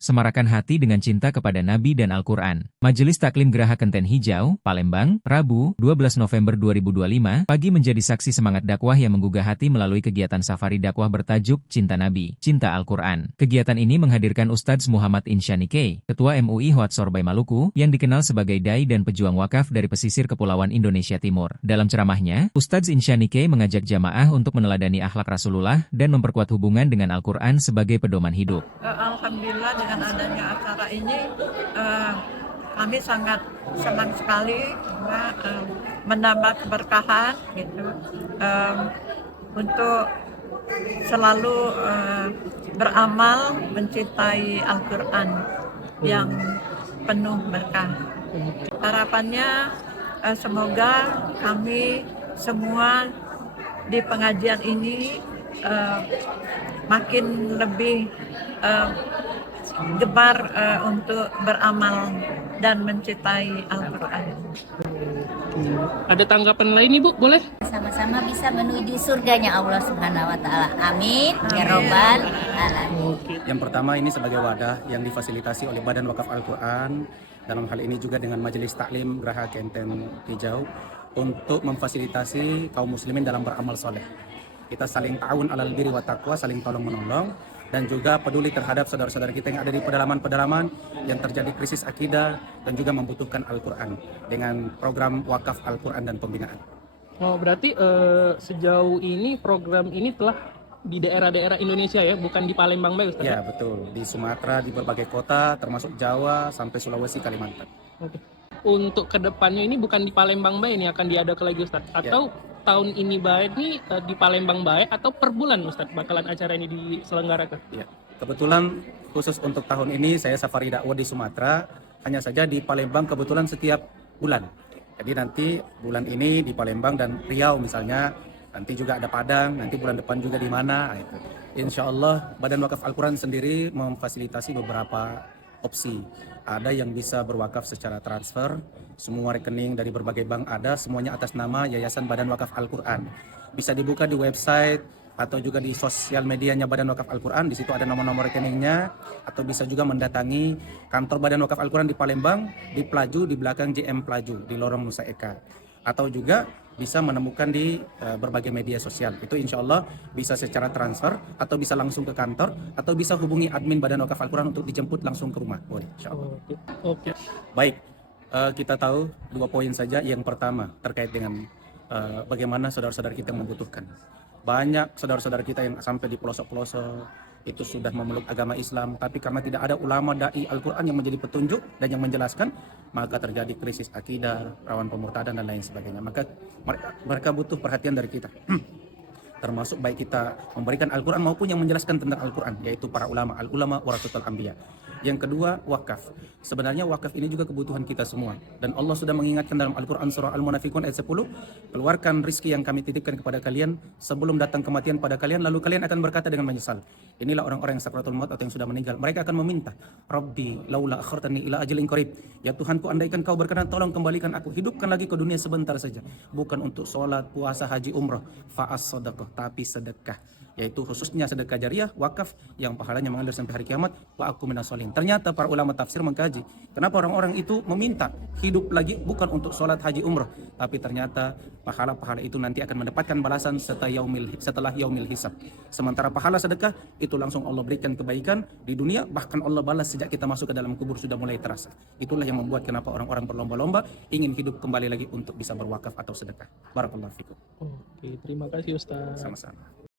Semarakan hati dengan cinta kepada Nabi dan Al-Quran. Majelis Taklim Geraha Kenten Hijau, Palembang, Rabu, 12 November 2025, pagi menjadi saksi semangat dakwah yang menggugah hati melalui kegiatan safari dakwah bertajuk Cinta Nabi, Cinta Al-Quran. Kegiatan ini menghadirkan Ustadz Muhammad Insyanike, Ketua MUI Hoat Sorbay Maluku, yang dikenal sebagai dai dan pejuang wakaf dari pesisir Kepulauan Indonesia Timur. Dalam ceramahnya, Ustadz Insyanike mengajak jamaah untuk meneladani akhlak Rasulullah dan memperkuat hubungan dengan Al-Quran sebagai pedoman hidup. Alhamdulillah dengan adanya acara ini kami sangat senang sekali menambah keberkahan gitu untuk selalu beramal mencintai Al-Quran yang penuh berkah. Harapannya semoga kami semua di pengajian ini makin lebih gemar untuk beramal dan mencintai Al-Quran. Ada tanggapan lain Ibu, boleh? Sama-sama bisa menuju surganya Allah Subhanahu wa Ta'ala. Amin. Ya Robbal Alamin. Yang pertama, ini sebagai wadah yang difasilitasi oleh Badan Wakaf Al-Quran, dalam hal ini juga dengan Majelis Taklim Geraha Kenten Hijau, untuk memfasilitasi kaum muslimin dalam beramal soleh. Kita saling ta'awun alal birri wa taqwa, saling tolong menolong, dan juga peduli terhadap saudara-saudara kita yang ada di pedalaman-pedalaman yang terjadi krisis akidah dan juga membutuhkan Al-Quran dengan program wakaf Al-Quran dan pembinaan. Oh, berarti sejauh ini program ini telah di daerah-daerah Indonesia ya, bukan di Palembang Bay, Ustaz? Ya, betul. Di Sumatera, di berbagai kota, termasuk Jawa, sampai Sulawesi, Kalimantan. Oke. Untuk kedepannya ini bukan di Palembang Bay ini akan diadakan lagi Ustaz? Atau tahun ini baik nih di Palembang baik atau per bulan Ustaz bakalan acara ini diselenggarakan? Ya, kebetulan khusus untuk tahun ini saya safari dakwah di Sumatera, hanya saja di Palembang kebetulan setiap bulan. Jadi nanti bulan ini di Palembang dan Riau misalnya, nanti juga ada Padang, nanti bulan depan juga di mana. Gitu. Insya Allah Badan Wakaf Al-Quran sendiri memfasilitasi beberapa opsi. Ada yang bisa berwakaf secara transfer, semua rekening dari berbagai bank ada, semuanya atas nama Yayasan Badan Wakaf Al-Quran. Bisa dibuka di website atau juga di sosial medianya Badan Wakaf Al-Quran, di situ ada nomor-nomor rekeningnya, atau bisa juga mendatangi kantor Badan Wakaf Al-Quran di Palembang, di Pelaju, di belakang JM Pelaju, di Lorong Nusa Eka. Atau juga bisa menemukan di berbagai media sosial. Itu insya Allah bisa secara transfer, atau bisa langsung ke kantor, atau bisa hubungi admin Badan Wakaf Al-Quran untuk dijemput langsung ke rumah. Boleh, insya Allah. Oke. Baik, kita tahu 2 poin saja. Yang pertama terkait dengan bagaimana saudara-saudara kita membutuhkan. Banyak saudara-saudara kita yang sampai di pelosok-pelosok itu sudah memeluk agama Islam, tapi karena tidak ada ulama dai Al-Quran yang menjadi petunjuk dan yang menjelaskan, maka terjadi krisis akidah, rawan pemurtadan dan lain sebagainya. Maka mereka butuh perhatian dari kita. Termasuk baik kita memberikan Al-Quran maupun yang menjelaskan tentang Al-Quran, yaitu para ulama, al-ulama warasatul anbiya. Yang kedua, wakaf. Sebenarnya wakaf ini juga kebutuhan kita semua. Dan Allah sudah mengingatkan dalam Al-Quran surah Al-Munafikun ayat 10, keluarkan rizki yang kami titipkan kepada kalian sebelum datang kematian pada kalian, lalu kalian akan berkata dengan menyesal. Inilah orang-orang yang sakratul maut atau yang sudah meninggal. Mereka akan meminta, Rabbi laula akhartani ila ajalin qarib. Ya Tuhanku, andaikan kau berkenan, tolong kembalikan aku, hidupkan lagi ke dunia sebentar saja. Bukan untuk sholat, puasa, haji, umrah, fa'as sadaqah, tapi sedekah. Yaitu khususnya sedekah jariah, wakaf yang pahalanya mengalir sampai hari kiamat, wa aku minas sholihin. Ternyata para ulama tafsir mengkaji kenapa orang-orang itu meminta hidup lagi bukan untuk sholat, haji, umrah, tapi ternyata pahala-pahala itu nanti akan mendapatkan balasan setelah yaumil hisab. Sementara pahala sedekah itu langsung Allah berikan kebaikan di dunia, bahkan Allah balas sejak kita masuk ke dalam kubur sudah mulai terasa. Itulah yang membuat kenapa orang-orang berlomba-lomba ingin hidup kembali lagi untuk bisa berwakaf atau sedekah. Barakallahu fikum. Oke, terima kasih Ustaz. Sama-sama.